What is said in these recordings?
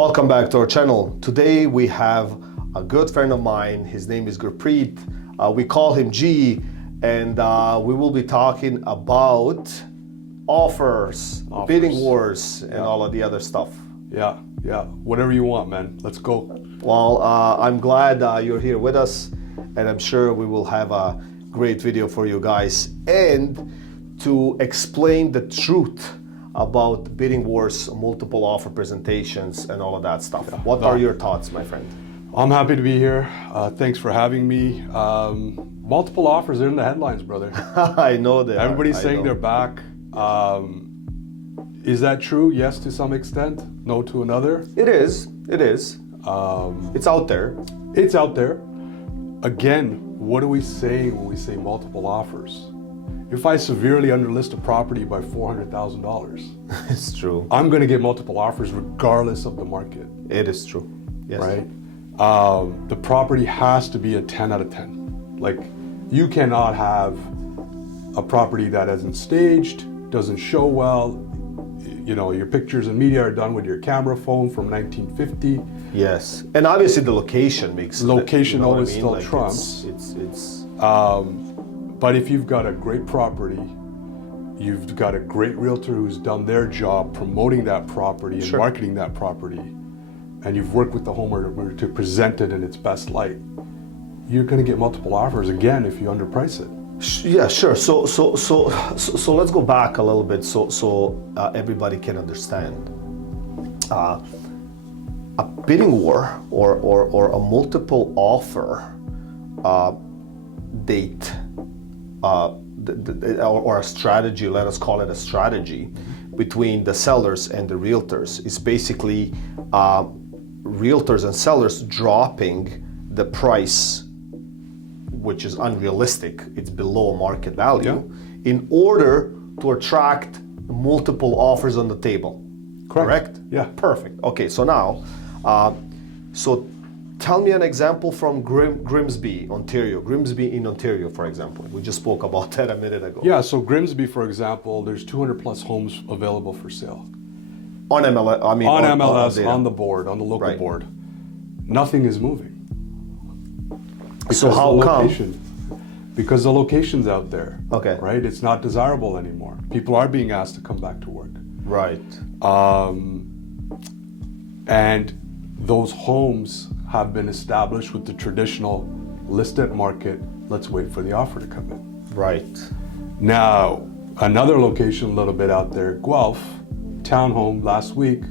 Welcome back to our channel. Today we have a good friend of mine. His name is Gurpreet. We call him G, and we will be talking about offers, bidding wars, and all of the other stuff. Yeah, whatever you want, man. Let's go. Well, I'm glad you're here with us, and I'm sure we will have a great video for you guys, and to explain the truth about bidding wars, multiple offer presentations, and all of that stuff. What are your thoughts, my friend? I'm happy to be here. Thanks for having me. Multiple offers are in the headlines, brother. I know that. Everybody's saying they're back. Is that true? Yes, to some extent. No, to another. It is. It's out there. It's out there. Again, what are we saying when we say multiple offers? If I severely underlist a property by $400,000, it's true. I'm going to get multiple offers regardless of the market. It is true. Yes. Right? The property has to be a 10 out of 10. Like, you cannot have a property that isn't staged, doesn't show well. You know, your pictures and media are done with your camera phone from 1950. Yes, and obviously the location makes location always still like trumps. It's But if you've got a great property, you've got a great realtor who's done their job promoting that property and marketing that property, and you've worked with the homeowner to present it in its best light, you're going to get multiple offers again if you underprice it. Yeah, sure. So let's go back a little bit so everybody can understand. A bidding war or a multiple offer date or a strategy, let us call it a strategy, between the sellers and the realtors is basically realtors and sellers dropping the price, which is unrealistic, it's below market value, in order to attract multiple offers on the table. Correct? Yeah. Perfect. Okay, so now, so tell me an example from Grimsby, Ontario. Grimsby in Ontario, for example. We just spoke about that a minute ago. Yeah, so Grimsby, for example, there's 200 plus homes available for sale. On MLS, on MLS, on the board, on the local board. Nothing is moving. So how come? Because the location's out there. Okay. Right? It's not desirable anymore. People are being asked to come back to work. Right. And those homes have been established with the traditional listed market. Let's wait for the offer to come in. Right. Now, another location a little bit out there, Guelph, townhome last week.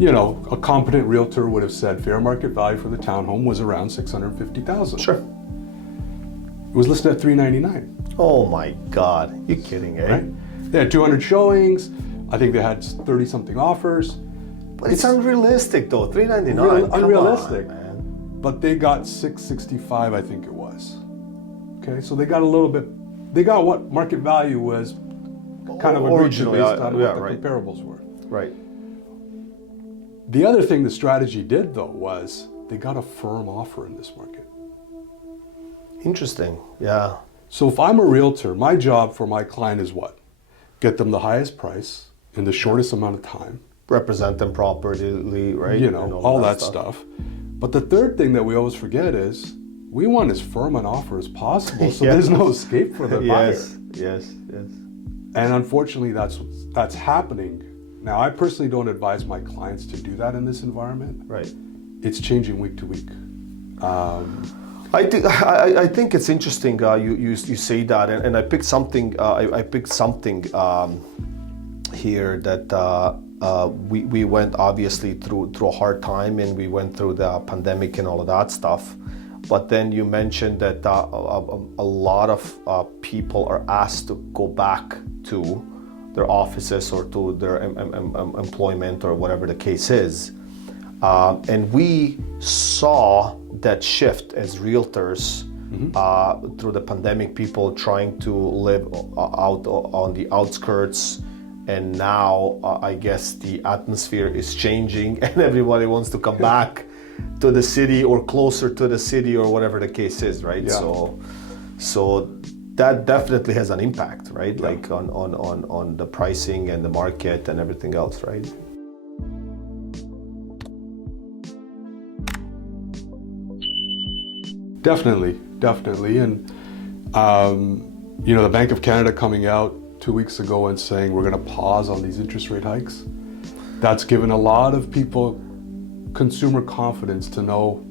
You know, a competent realtor would have said fair market value for the townhome was around $650,000. Sure. It was listed at $399. Oh my God, you're kidding, eh? Right? They had 200 showings. I think they had 30 something offers. But it's unrealistic though, $399. Unrealistic. Come on, man. But they got $665, I think it was. Okay, so they got a little bit, they got what market value was kind of originally based on what the comparables were. Right. The other thing the strategy did though was they got a firm offer in this market. Interesting, yeah. So if I'm a realtor, my job for my client is what? Get them the highest price in the shortest amount of time. Represent them properly, right? You know, all that stuff. But the third thing that we always forget is we want as firm an offer as possible, so there's no escape for the buyer. Yes. And unfortunately, that's happening. Now, I personally don't advise my clients to do that in this environment. Right. It's changing week to week. I think it's interesting. You say that, and I picked something. I picked something here that we went obviously through a hard time, and we went through the pandemic and all of that stuff. But then you mentioned that a lot of people are asked to go back to their offices or to their employment or whatever the case is. And we saw that shift as realtors through the pandemic, people trying to live out on the outskirts. And now I guess the atmosphere is changing and everybody wants to come back to the city or closer to the city or whatever the case is, right? Yeah. So that definitely has an impact, right? Yeah. Like on the pricing and the market and everything else, right? Definitely. And, the Bank of Canada coming out 2 weeks ago and saying we're going to pause on these interest rate hikes, that's given a lot of people consumer confidence to know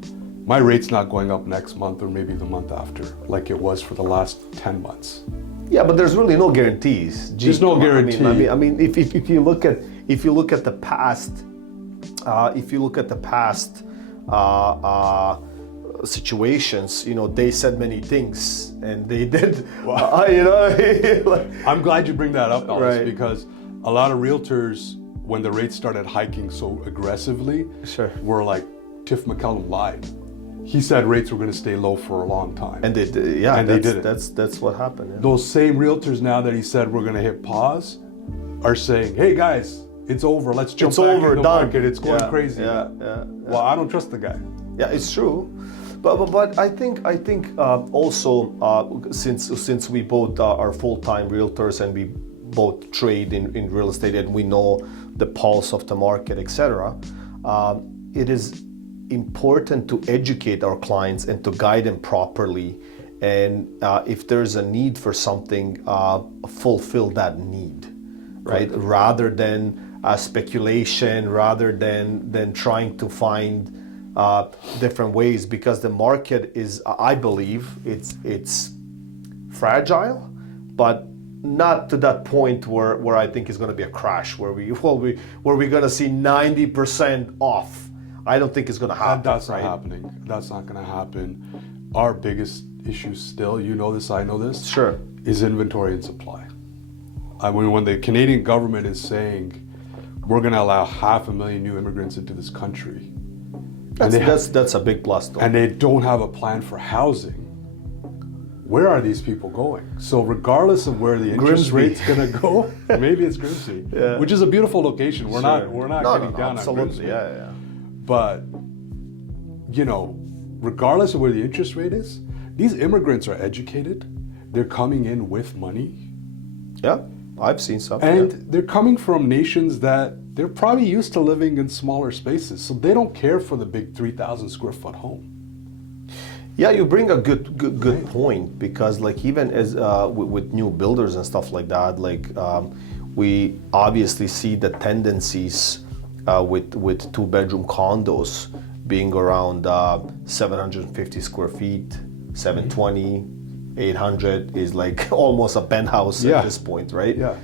my rate's not going up next month or maybe the month after like it was for the last 10 months. Yeah, but there's really no guarantees. There's no guarantee. I mean, if you look at the past, situations, they said many things and they did. Wow. Like, I'm glad you bring that up, Alice, right. because a lot of realtors, when the rates started hiking so aggressively, Sure. were like, Tiff McCallum lied. He said rates were going to stay low for a long time. And they did, yeah, and they didn't. That's what happened. Yeah. Those same realtors now that he said we're going to hit pause are saying, hey guys, it's over. Let's jump back in the market. It's going crazy. Yeah. Well, I don't trust the guy. Yeah, it's true. But I think also since we both are full-time realtors and we both trade in real estate and we know the pulse of the market, etc., it is important to educate our clients and to guide them properly. And if there's a need for something, fulfill that need, right? Rather than speculation, rather than trying to find different ways, because the market is, I believe, it's fragile, but not to that point where I think it's going to be a crash, where we're going to see 90% off. I don't think it's going to happen. That's not happening. That's not going to happen. Our biggest issue still, you know this, I know this, sure, is inventory and supply. I mean, when the Canadian government is saying we're going to allow 500,000 new immigrants into this country, that's a big plus, though. And they don't have a plan for housing, where are these people going? So regardless of where the interest rate's going to go, maybe it's Grimsby, which is a beautiful location. We're not getting down on Grimsby. Yeah. But, regardless of where the interest rate is, these immigrants are educated. They're coming in with money. Yeah, I've seen some. And they're coming from nations that they're probably used to living in smaller spaces. So they don't care for the big 3,000 square foot home. Yeah, you bring a good point, because like even as with new builders and stuff like that, like we obviously see the tendencies with 2-bedroom condos being around 750 square feet, 720, 800 is like almost a penthouse at this point, right? Yeah.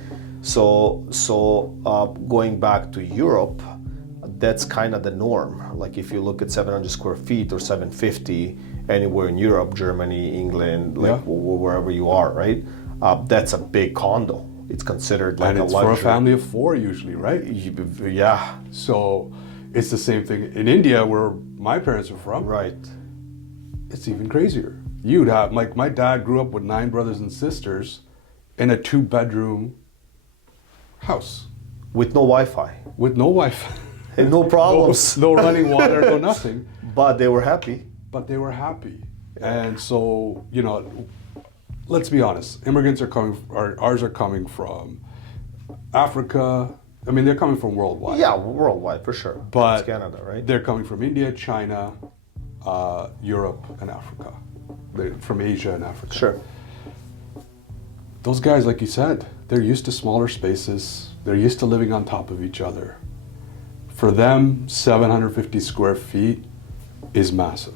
So going back to Europe, that's kind of the norm. Like if you look at 700 square feet or 750 anywhere in Europe, Germany, England, like wherever you are, right? That's a big condo. It's considered like and it's a luxury. for a family of 4 usually, right? Yeah. So it's the same thing in India, where my parents are from. Right. It's even crazier. You'd have, like, my dad grew up with 9 brothers and sisters in a 2-bedroom house. With no Wi-Fi. With no Wi-Fi. And no problems. no running water, no nothing. But they were happy. And so, let's be honest. Immigrants ours are coming from Africa. I mean, they're coming from worldwide. Yeah, worldwide for sure. But it's Canada, right? They're coming from India, China, Europe, and Africa. They're from Asia and Africa. Sure. Those guys, like you said, they're used to smaller spaces. They're used to living on top of each other. For them, 750 square feet is massive.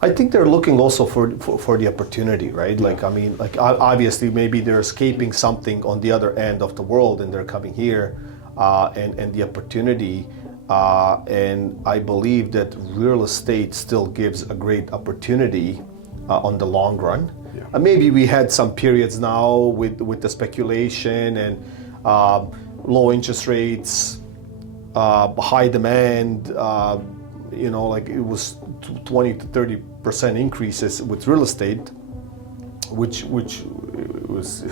I think they're looking also for the opportunity, right? Yeah. Like, I mean, like obviously maybe they're escaping something on the other end of the world and they're coming here and the opportunity. And I believe that real estate still gives a great opportunity on the long run. Yeah. Maybe we had some periods now with the speculation and low interest rates, high demand, like it was 20 to 30% increases with real estate, which was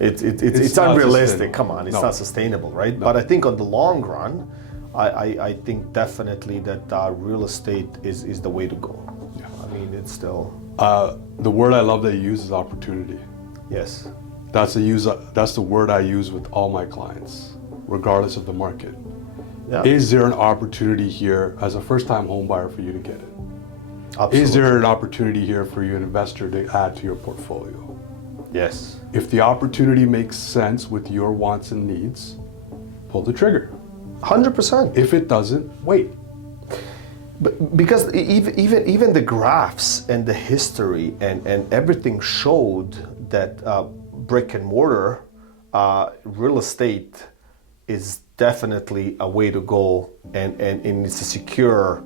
it's unrealistic. Come on, it's not sustainable, right? No. But I think on the long run, I think definitely that real estate is the way to go. Yeah. I mean, it's still the word I love that you use is opportunity. Yes, that's the word I use with all my clients, regardless of the market. Yeah. Is there an opportunity here as a first-time home buyer for you to get it? Absolutely. Is there an opportunity here for you, an investor, to add to your portfolio? Yes. If the opportunity makes sense with your wants and needs, pull the trigger. 100%. If it doesn't, wait. Because even the graphs and the history and everything showed that brick and mortar real estate is definitely a way to go, and it's a secure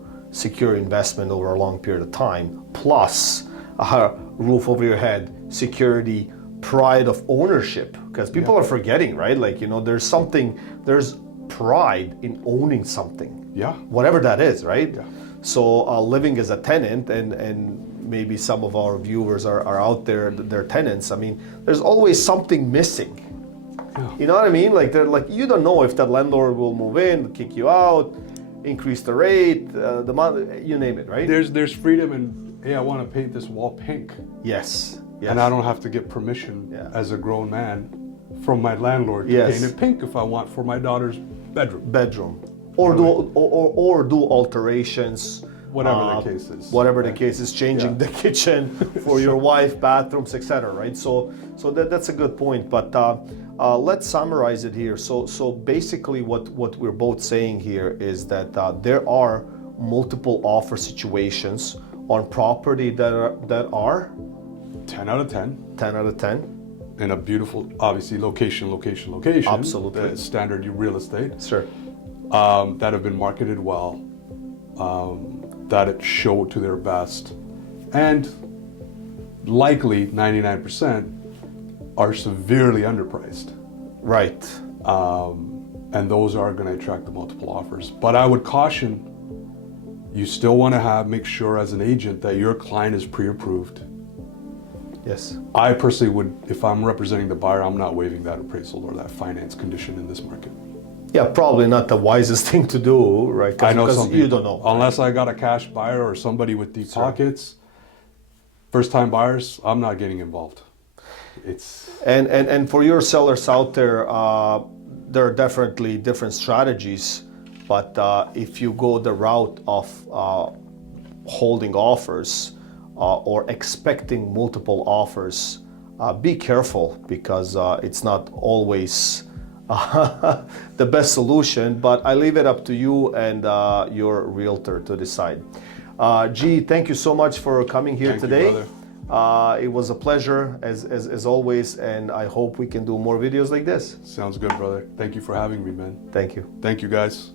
investment over a long period of time. Plus a roof over your head, security, pride of ownership. Because people are forgetting, right? Like, there's pride in owning something. Yeah. Whatever that is, right? Yeah. So living as a tenant, and maybe some of our viewers are out there, they're tenants. I mean, there's always something missing. Yeah. You know what I mean? Like, they're like, you don't know if that landlord will move in, kick you out, increase the rate, the month, you name it, right? There's freedom in, hey, I want to paint this wall pink. Yes. Yes. And I don't have to get permission as a grown man from my landlord to paint it pink if I want for my daughter's bedroom. Or do alterations. Whatever the case is. Whatever the case is, changing the kitchen for your wife, bathrooms, etc. Right? So that's a good point. But let's summarize it here. So basically, what we're both saying here is that there are multiple offer situations on property that are 10 out of 10. 10 out of 10. In a beautiful, obviously, location. Absolutely. The standard real estate. Sure. That have been marketed well, that it showed to their best, and likely 99% are severely underpriced. Right. And those are going to attract the multiple offers. But I would caution, you still want to make sure as an agent that your client is pre-approved. Yes. I personally would, if I'm representing the buyer, I'm not waiving that appraisal or that finance condition in this market. Yeah, probably not the wisest thing to do, right? I know because you don't know. Unless I got a cash buyer or somebody with deep pockets, first-time buyers, I'm not getting involved. It's and for your sellers out there, there are definitely different strategies. But if you go the route of holding offers or expecting multiple offers, be careful, because it's not always the best solution. But I leave it up to you and your realtor to decide. G, thank you so much for coming here today. You, brother. It was a pleasure as always, and I hope we can do more videos like this. Sounds good, brother. Thank you for having me, man. Thank you. Thank you, guys.